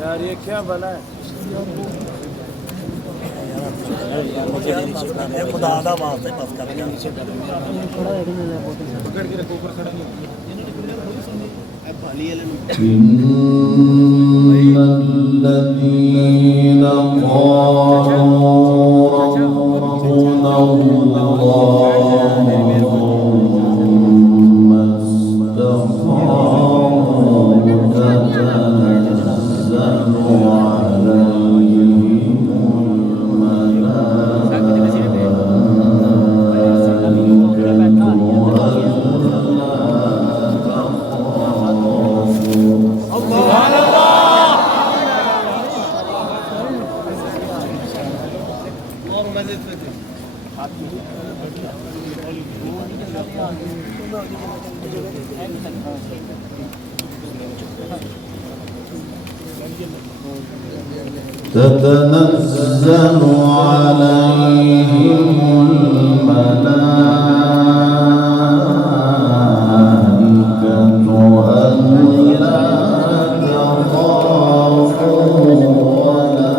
यार ये क्या बना है? खुदा दा वास्ते बस कर पकड़ के रखो, ऊपर खड़ा नहीं। إن الذين قالوا ربنا الله ثم استقاموا تتنزل عليهم تتنزل عليهم الملائكة ألا تخافوا ولا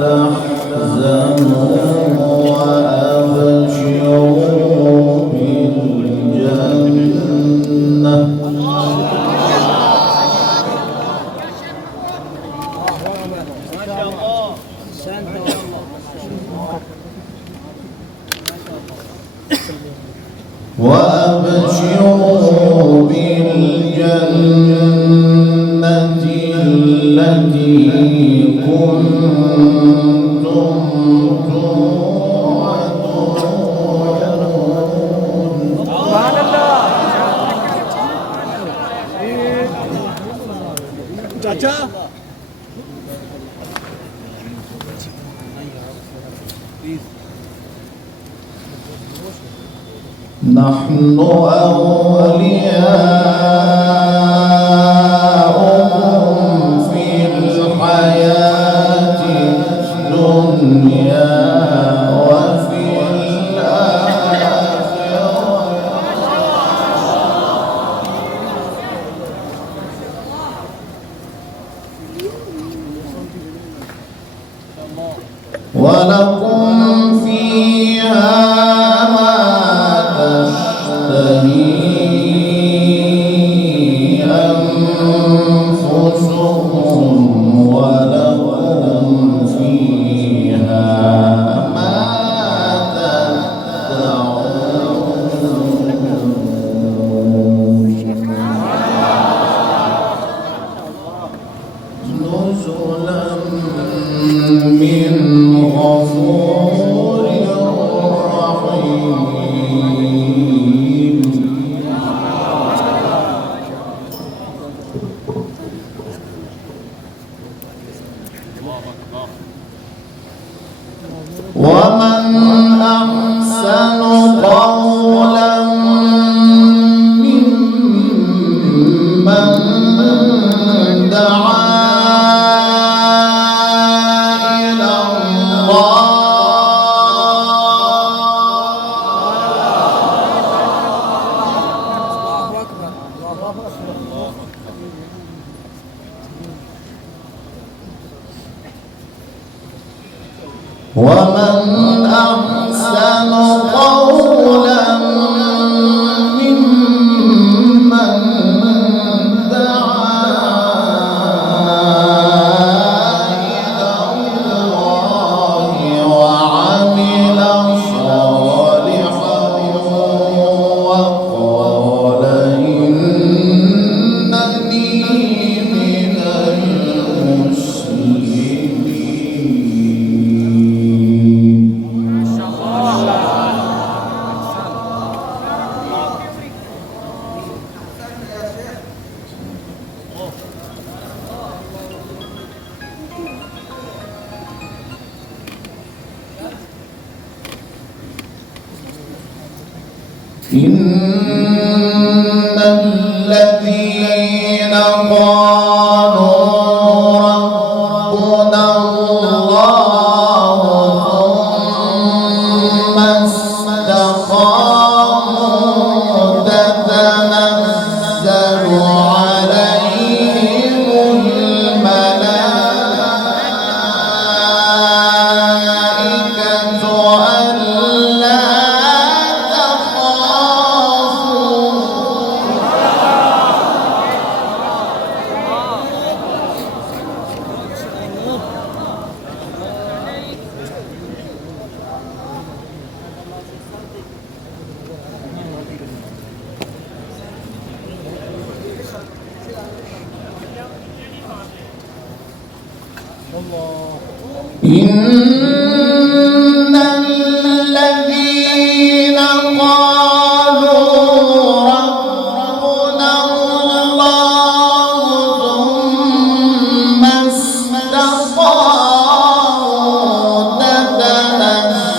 تحزنوا وأبشروا بالجنة وأبشروا بالجنة التي كنتم توعدون. चाचा نحن أولياؤكم في الحياة الدنيا وفي الآخرة ولكم فيها ما تشتهي أنفسكم ولكم فيها ما تدعون نزلا من غفور رحيم. ومن أحسن قولا ممن دعا إلى الله ومن أحسن قولا ممن دعا إلى الله وعمل صالحا وقال إنني من المسلمين. إن الذين قالوا إن الذين قالوا ربنا الله ثم استقاموا تتنزل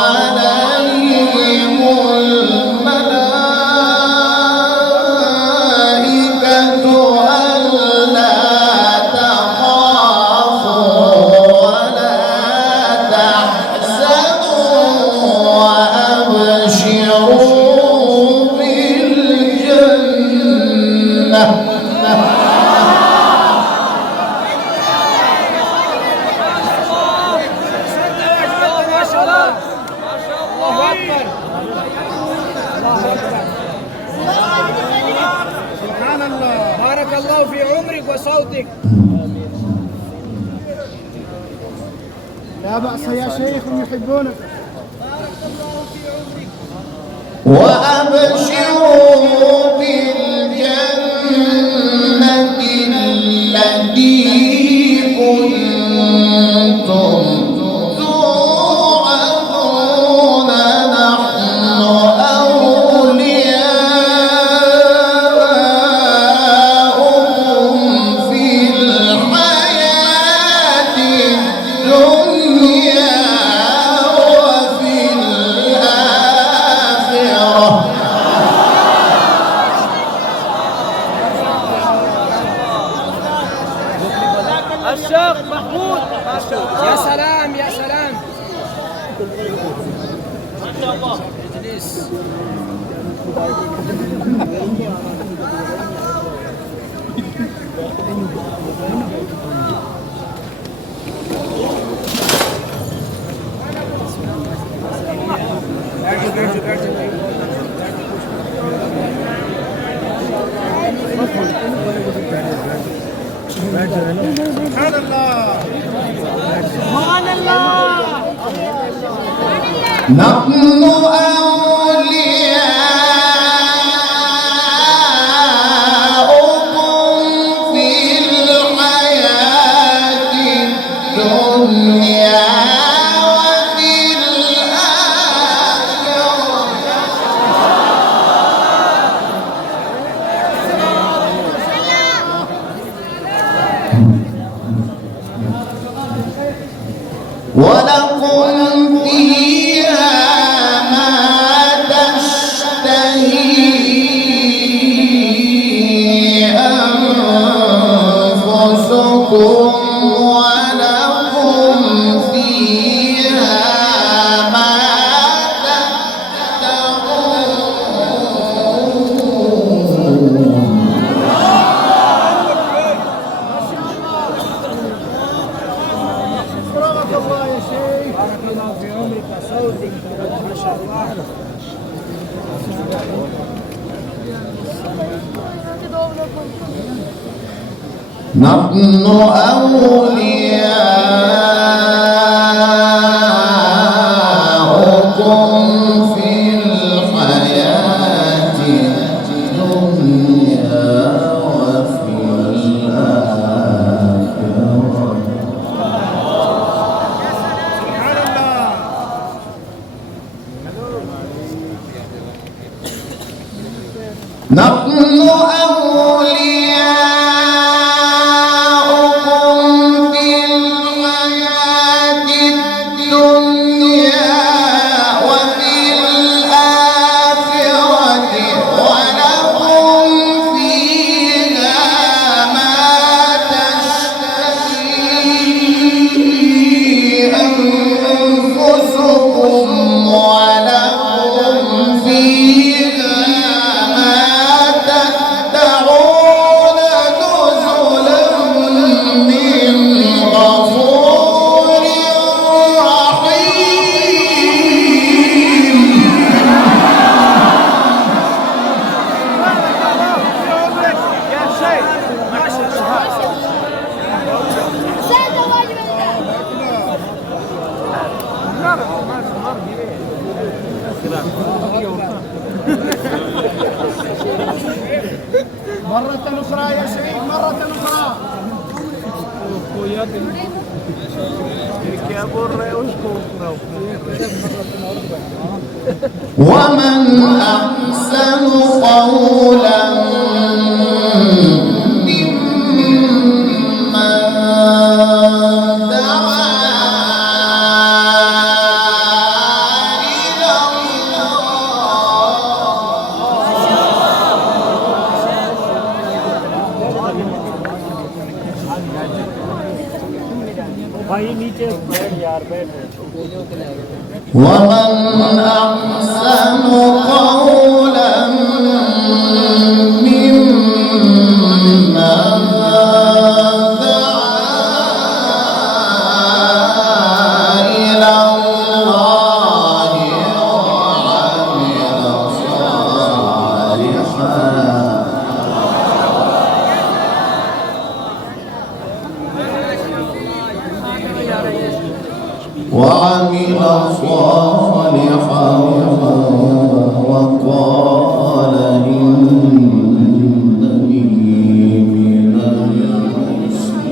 عليهم الملائكة ألا تخافوا ولا تحزنوا وأبشروا بالجنة سبحان الله. بارك الله في عمرك وصوتك. لا بأس يا شيخ يحبونك. وأبشروا بالجنة التي كنتم توعدون نحن أولياؤكم في الحياة الدنيا وفي الآخرة. الشيخ محمود. يا سلام يا سلام. ما شاء الله. اجلس. سبحان الله. سبحان الله. نحن أولياؤكم في الحياة الدنيا وفي الآخرة. ولكم فيها ما تشتهي أنفسكم ولكم فيها ما تدعون. بارك الله يا شيخ. بارك الله في عمرك وصوتك. ما شاء الله. نحن أولياؤكم في الحياة الدنيا وفي الآخرة. نحن أولياؤكم في الحياة ومن أحسن قولا भाई नीचे बैठ यार बैठ ومن أحسن قولا ممن دعا إلى الله وعمل صالحا وقال إنني من المسلمين.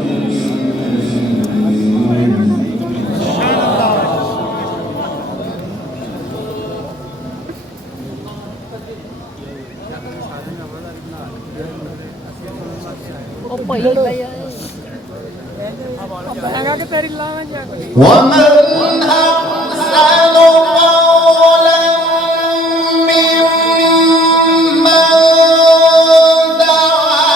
ومن أحسن قولا ممن دعا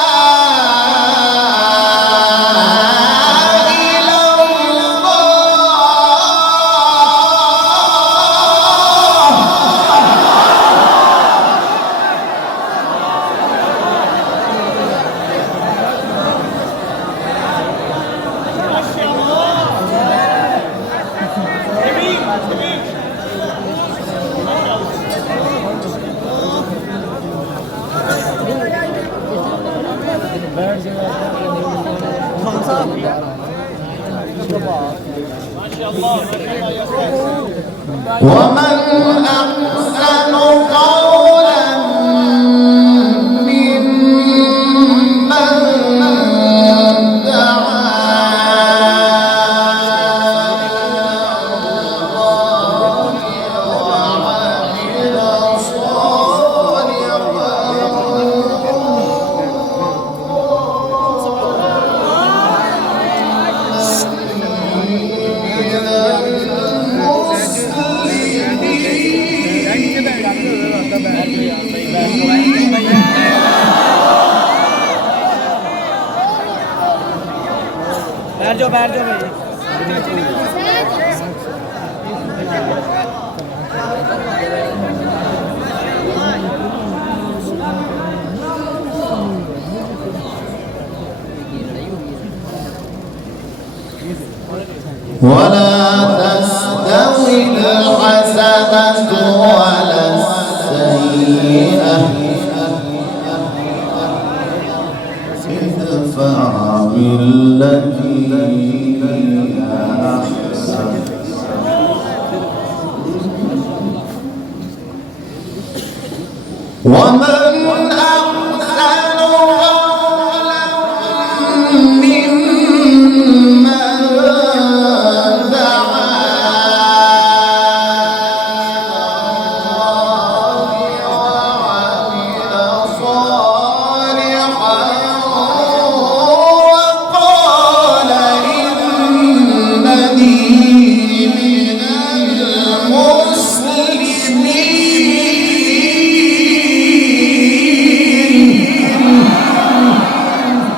إلى ومن أحسن قولا ممن دعا बैठ जाओ भाई ولا تستوي الحسنة ولا السيئة ادفع بالتي هي أحسن ومن أحسن قولا ممن دعا وعمل صالحا وقال إنني من المسلمين.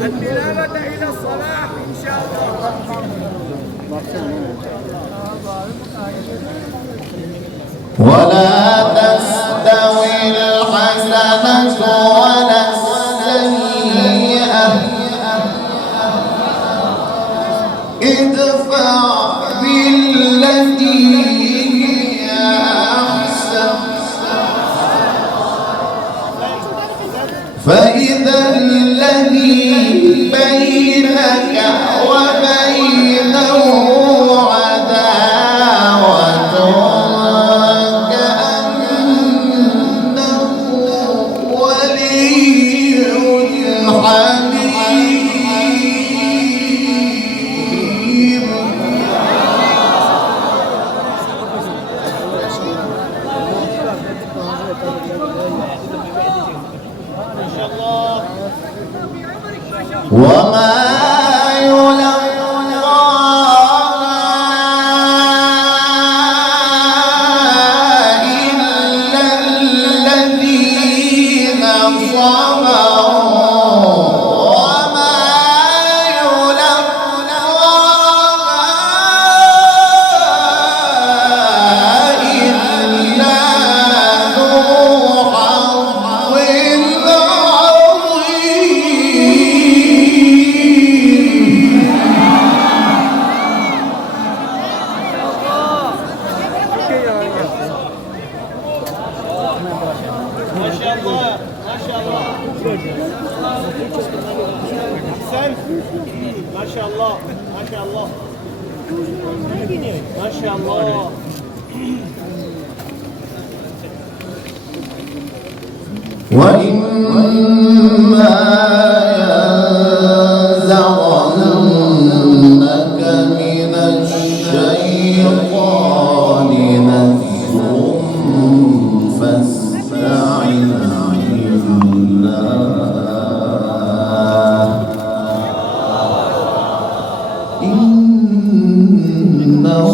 الدلالة إلى الصلاح إن شاء الله. ولا تستوي الحسنة ولا السيئة ادفع بالتي هي أحسن فإذا الذي بينك وبينه عداوة وما وإما ينزغنك من الشيطان نزغ فاستعذ بالله إنه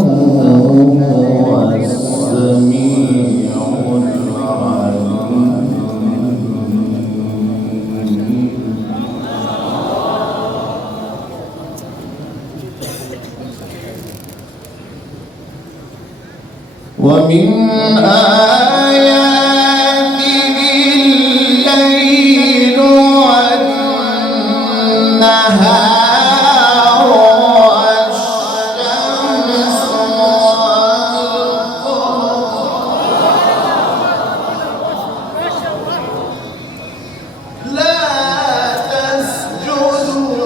هو السميع العليم. ومن آياته الليل والنهار والشمس والقمر لا تسجدوا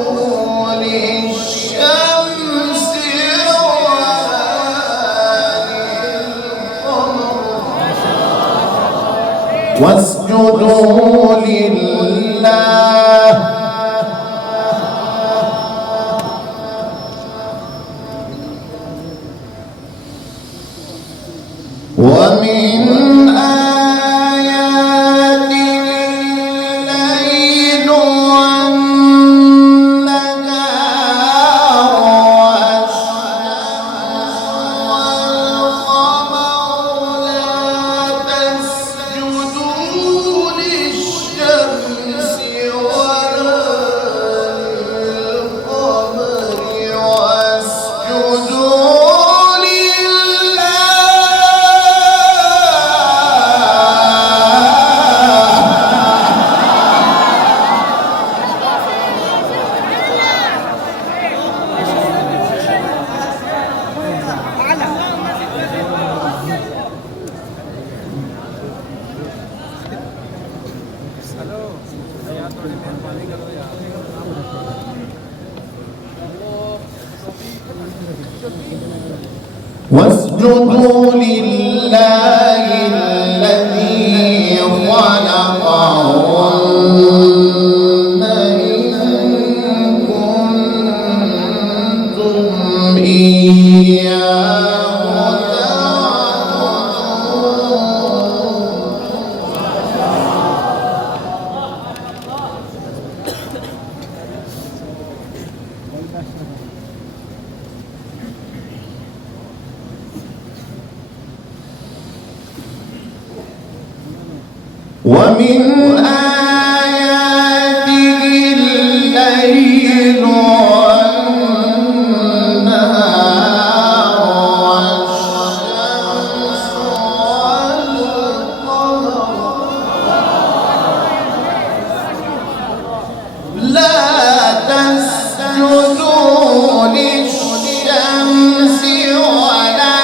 للشمس واسجدوا لله ومن آياته الليل والنهار والشمس والقمر لا تسجدوا للشمس ولا للقمر واسجدوا واسجدوا لله الذي خلقهن إن كنتم إياه ومن آياته الليل والنهار والشمس والقمر لا تسجدوا للشمس ولا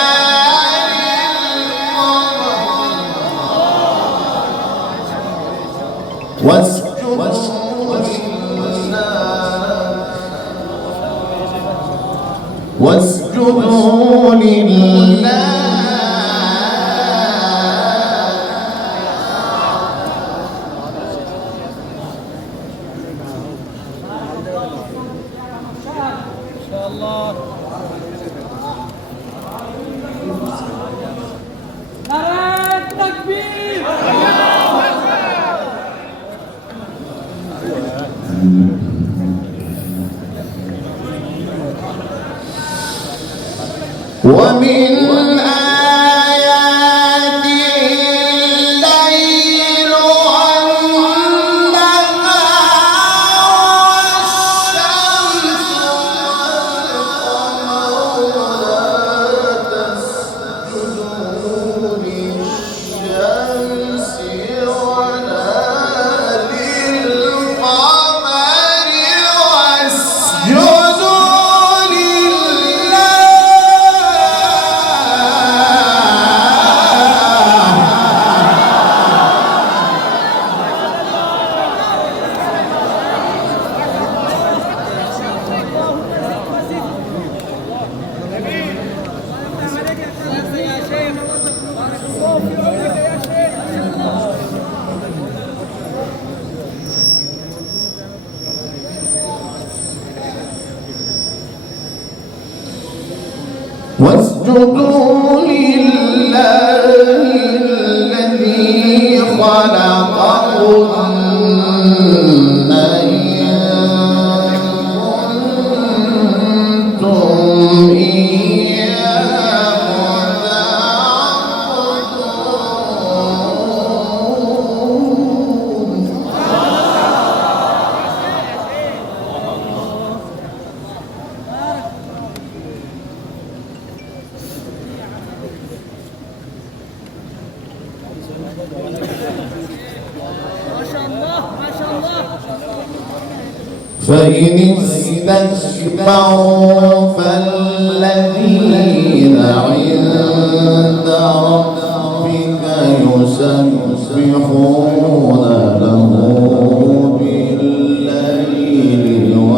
واسجدوا لله ومن آياته الليل والنهار والشمس والقمر لا تسجدوا للشمس ولا للقمر واسجدوا لله. واسجدوا لله الذي خلقهن إن كنتم إياه تعبدون. فإن استكبروا فالذين عند ربك يسبحون له بالليل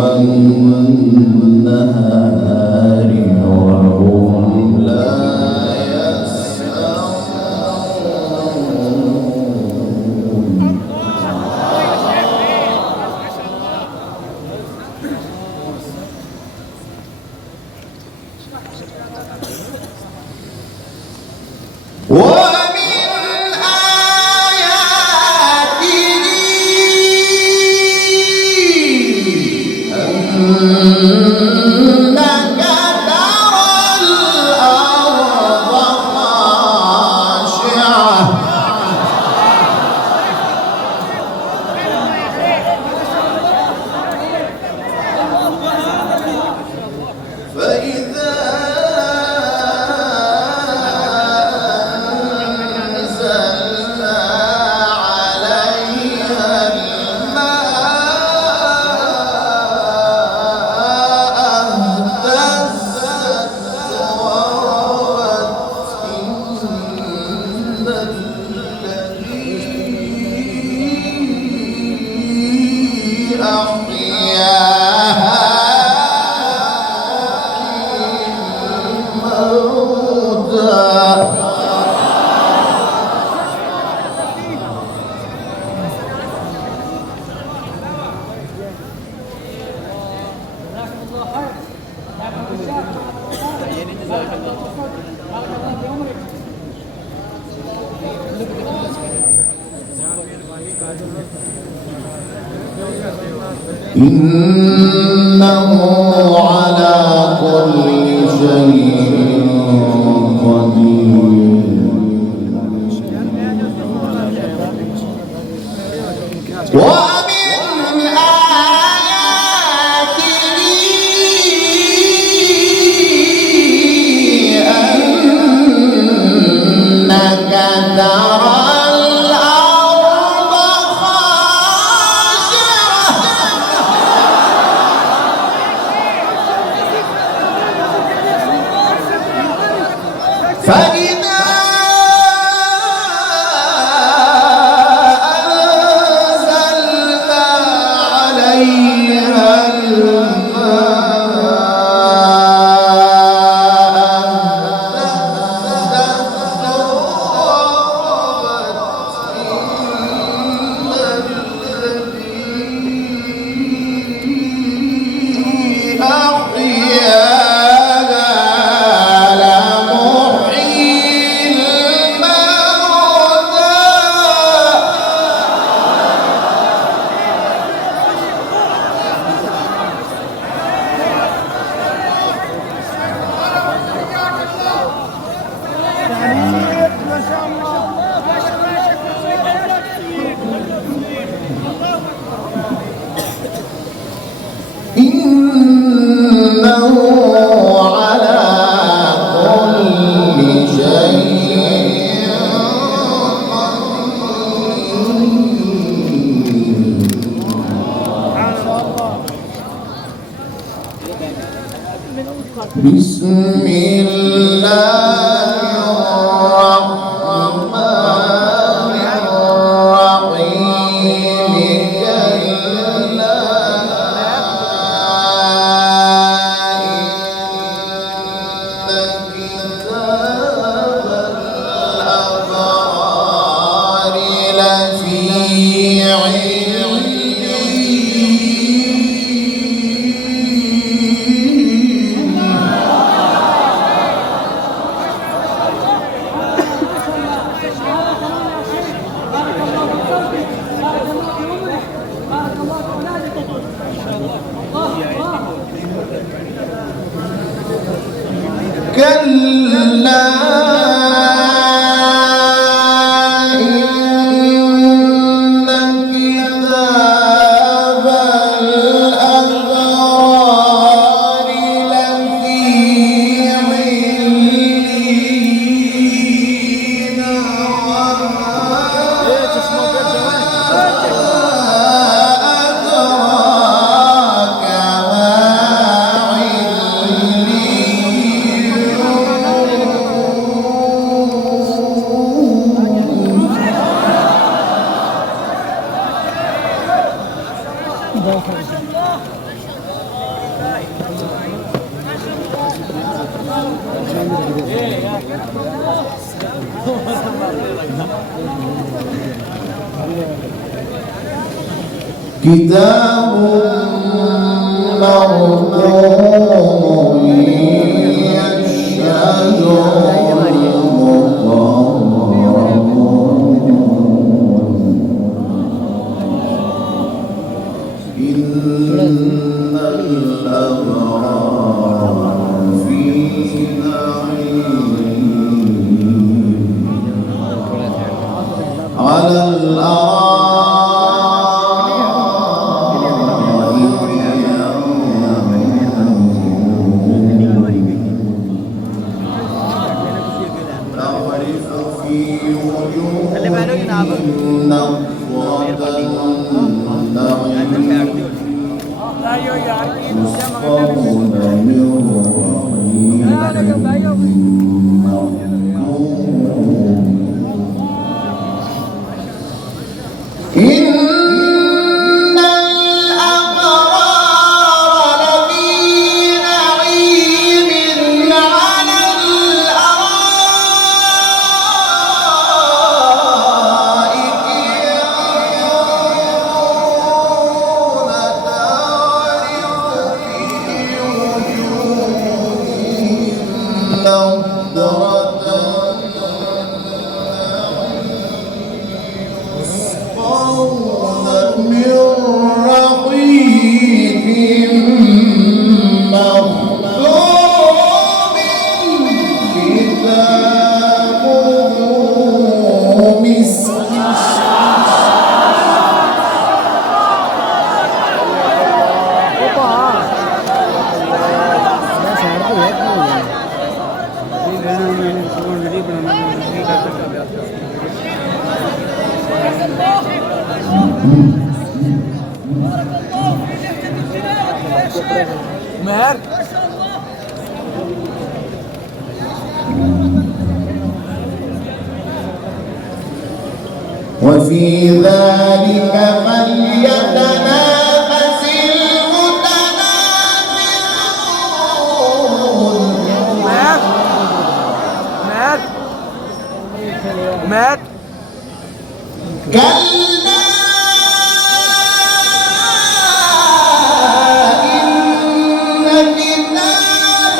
والنهار وهم لا يسمعون. ومن آياته أنك ترى الأرض خاشعة فإذا أنزلنا عليها الماء اهتزت وربت إن الذي أحياها الموتى. إنه على كل شيء قدير. ومن آياته أنك ترى الأرض خاشعة فإذا أنزلنا عليها الماء اهتزت وربت إن الذي أحياها لمحيي بسم الله الرحمن الرحيم كلا إن كتاب الأبرار لفي كلا إن كتاب الأبرار لفي عليين وما أدراك ما كتاب مرقوم يشهده إن الأبرار في نعيم على الأرائك تعرف في وجوههم نضرة النعيم يسقون من رحيق مختوم إن الأبرار لفي نعيم على الأرائك ينظرون تعرف في وجوههم نضرة يسقون من رحيق مختوم ختامه مسك مهر وفي ذلك فليتنافس المتنافسون مات كلا إن كتاب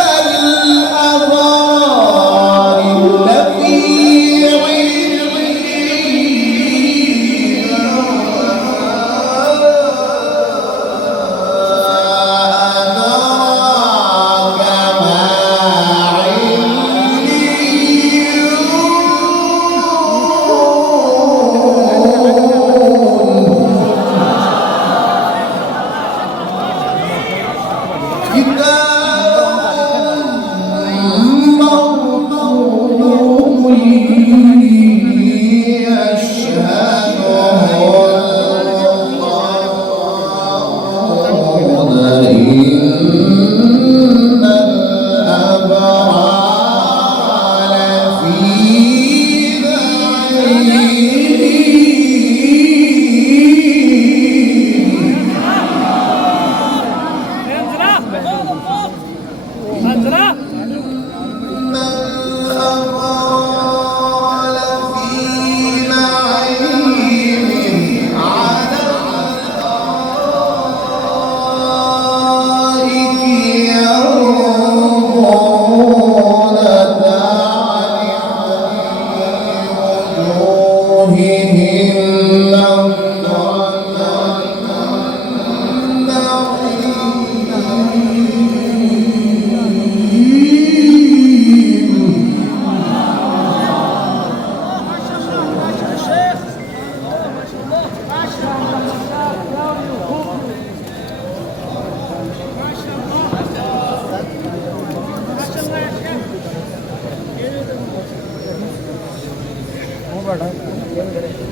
الأبرار لفي عليين أدراك ما عليين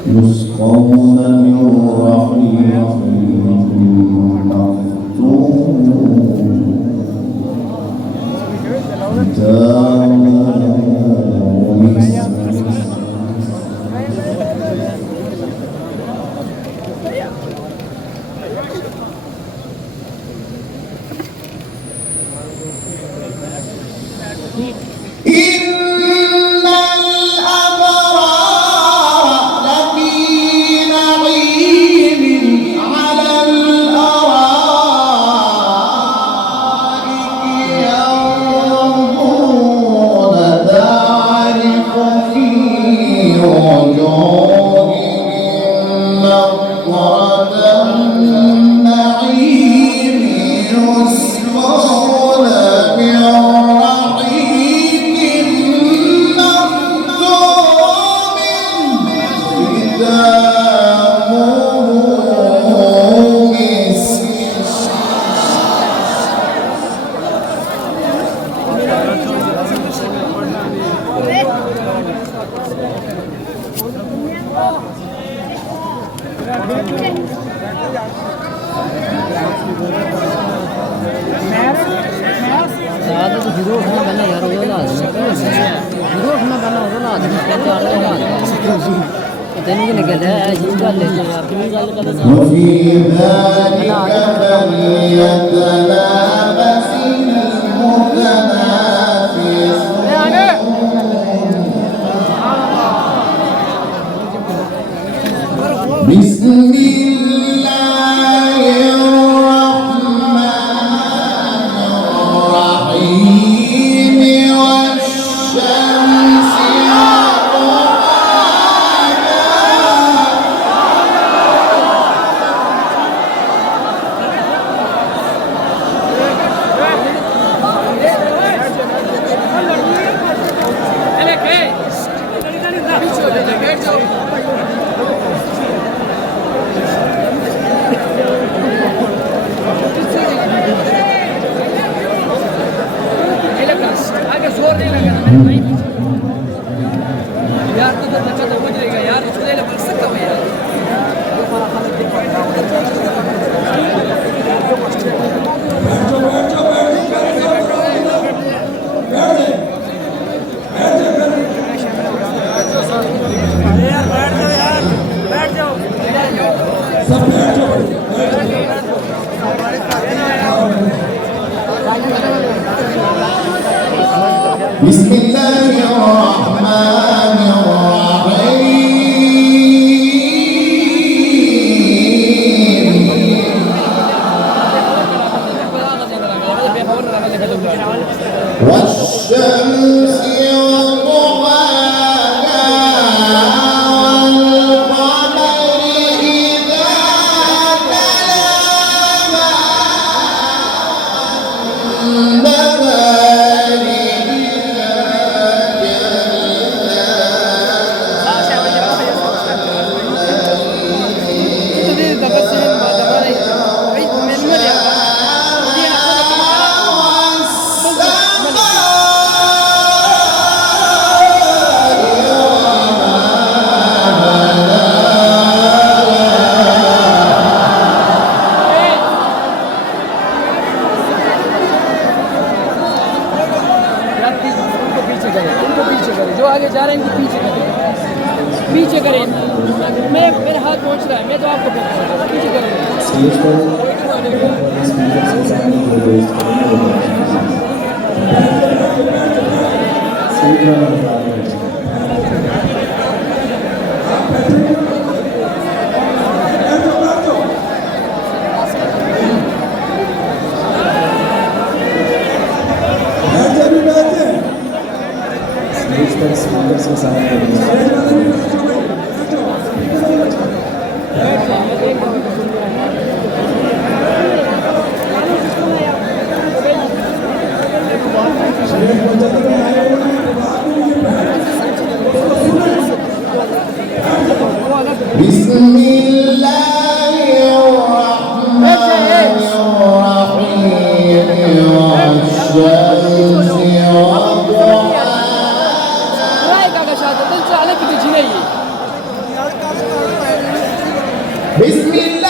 يسقون من رحيق إن الأبرار لفي نعيم على الأرائك ينظرون تعرف في وجوههم نضرة النعيم يسقون من وفي ذلك فليتنافس المتنافسون بسم الله الرحمن الرحيم والشمس بسم الله الرحمن الرحيم والشمس وضحاها والقمر إذا تلاها जो आगे जा रहे हैं इनको पीछे करें मैं मेरे हाथ पहुंच रहा है मैं तो आपको पीछे करें بسم الله الرحمن الرحيم والشمس وضحاها رايك يا شاطر تنسى عليك تجيني بسم الله